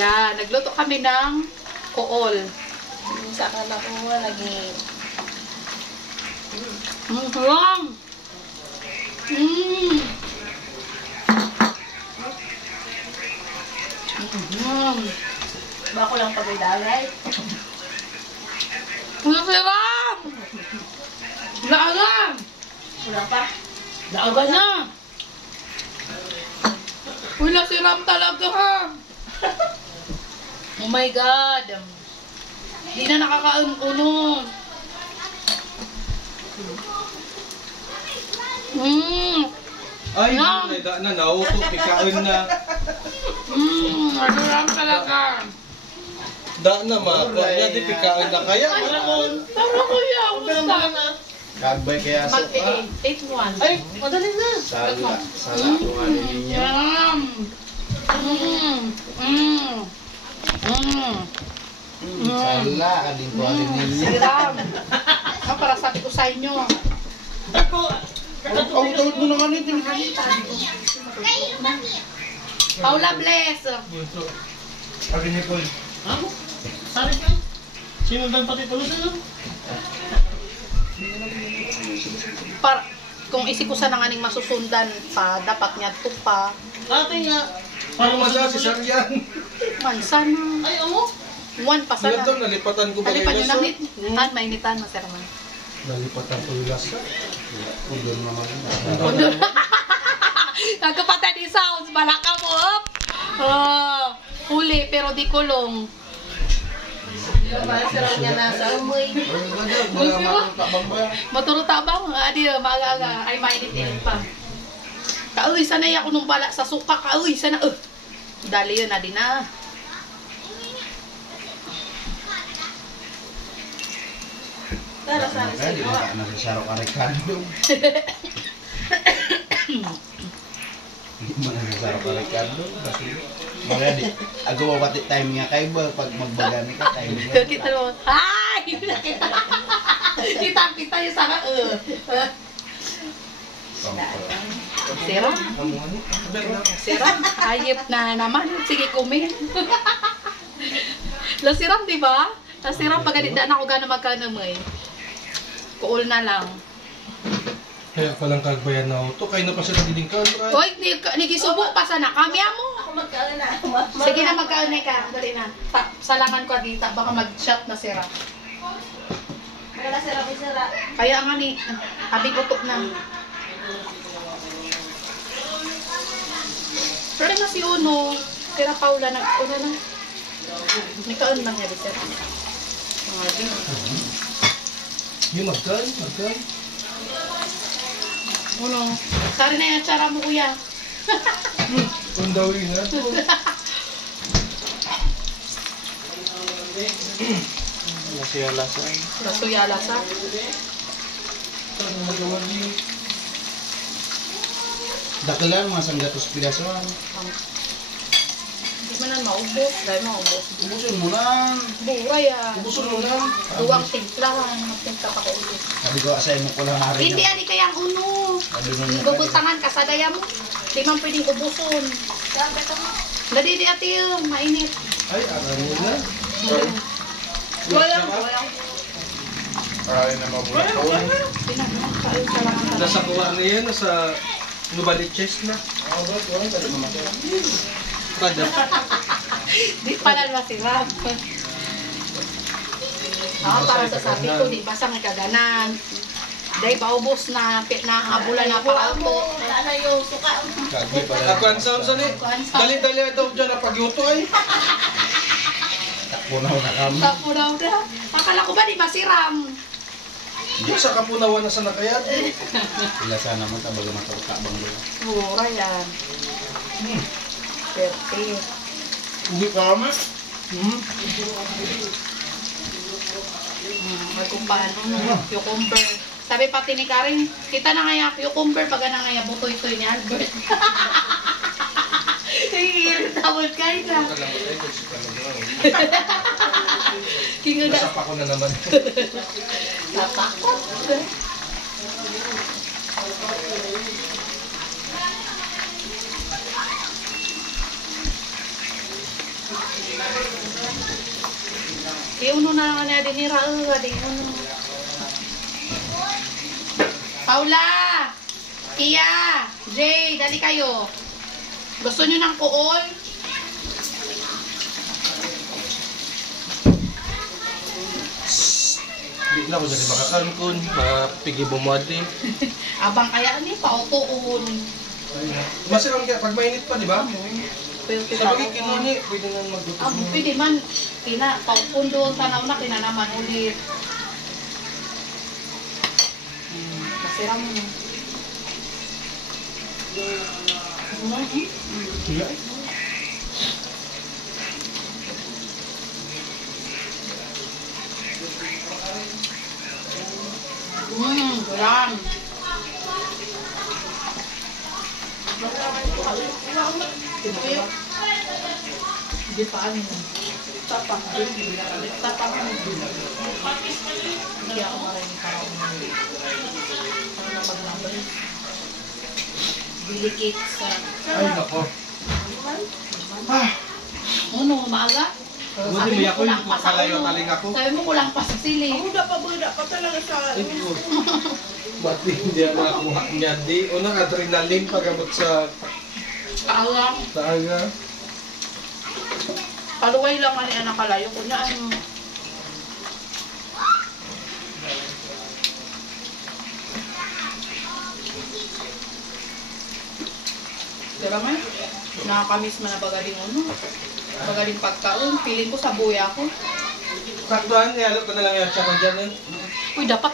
Yan, nagluto kami ng kool. Sa akala ko lagi. Sarap! Bako lang pag-idalay. Sarap! Laaga! Wala pa. Laaga na! Wala siram talaga ha! Oh my God! Di na nakakaun-uno. Ay, na nautot, ikaon na. Siram talaga. Da na mga kanya, di pikaon na kaya. Tara kuya, kumusta? Kagbay kaya sa Mag-8-1. Ay, madali na. sala ko nga ninyo. Yum! Sala, alin ko alin ninyo. Siram! Para sabi ko sa inyo. Ang tawad mo na nga nito. Paula bless! Sabi ni Paul. Sari ka? Sinundan pati tulo sa'yo? Para, kung isikusan ng aning masusundan pa, dapat niya ito pa. Ate nga. Parang masa si Saryan. Man, sana. Ay, oo. One pa Sila sana. daw, nalipatan ko ba Alipan kayo nyo ng hit. Mainitan, masarman. Nalipatan ko yung lasa. Udon naman. Nagkapatay ni Sounds, balaka mo, hop! Huli, pero di kulong. Masarap niya nasa umoy. Maturo tabang, adi, maaga-aga, ay mainit-init pa. Kauy, sanay ako nung bala sa suka, kauy, sana, dali yun, adi na. Tara, sari sa Di ba na sa Saro Karikando? Di ba na sa Saro Karikando? Kasi mga di, ako mapati time nga kayo ba pag magbagami ka time nga. Kita mo, ay! Kita yung sana, Siram. Siram. Ayip na naman. Sige, kumin. Lasiram, di ba? Lasiram, pag ganit ako gano'n magkanamoy. Kuul na lang. Kaya palang kagbayan na auto. Kayo na pa sila dilingkan. Hoy, nagisubo pa sana. Kami mo. Ako magkaala na. Sige na, magkaunay ka. Dali na. Salangan ko dito. Baka mag-shot na sira. Magkala sira. Kaya nga ni, habing utok na. Pero na si Uno, kaya Paula nag-una na. May kaon lang niya, sir. Yung magkan. Uno, sari na yung tsara mo, kuya. Kung daw yun ha. Nasiya lasa. Rasuya lasa. Dakilan mga sanggatos pirasoan. Hindi mo na maubos. Dahil maubos. Ubusin mo lang. Buray ah. Ubusin mo lang. Duwang timplahan. Magtimpla pa ko ulit. Sabi ko asay mo ko lang hari Hindi, na. adi kaya ang uno. Sabi nun mo. Bubuntangan ka sa daya mo. Di man pwedeng ubuson. Sabi ko mo. Dali di ati yung mainit. Ay, alam mo na. Walang. Ay na mabulakon. Nasa kuha na yan. Nasa Nubaliches na. Kada. Di pa na masirap. Ako para sa sabi ko, di ba sa kaganan. Dahil paubos na, habulan na pa ako. Wala na yung suka. Kagbay pala. Ako ang sound sa ni. Dali-dali ito dyan na pagyuto ay. Punaw na kami. Tapunaw na. Akala ko ba di masiram? Yung sa kapunawan na sa nakayat. Sila sana mo tabaga matawag-tabang doon. Mura yan. Perte. Uwi ka kami. May kumpahan no, cucumber. Sabi pati ni Karin, kita na nga cucumber pag na nga butoy-toy ni Albert. Irritable kayo na. Kinga na. Nasapa ko na naman. Natakot. Iuno na lang niya din nira. Di uno. Paula! Kia! Jay, dali kayo. Gusto nyo ng kuol? Hindi na ako dali makakankun. Mapigi bumadi. Abang kaya ni pautuon. Masarap kaya pag mainit pa, di ba? Pero Sa bagay kinuni, pwede na magluto. pwede man. Pautuon doon, tanaw na, kinanaman ulit. Masira mo na. Gulang. Hindi pa ano yun. Tapang. Tapang. Hindi ako maraming parang ano na maglabay. Delicate sa... Ay, nako. Ano, maaga? Buti may ako, hindi ko makalayo taling ako. Sabi mo kulang pa sa sili. Buda pa talaga sa... Ito. Ba't hindi ako nakakuha niya? Di, unang adrenaline pagabot sa Kaalang. taaga. Paluway lang ani anak kalayo ko na ano. Diba man? Nakakamiss man na bagaling ano. Bagaling pagkaon. Feeling ko sa buya ko. Saktuhan, ihalo ko na lang yung tsaka dyan eh. Uy, dapat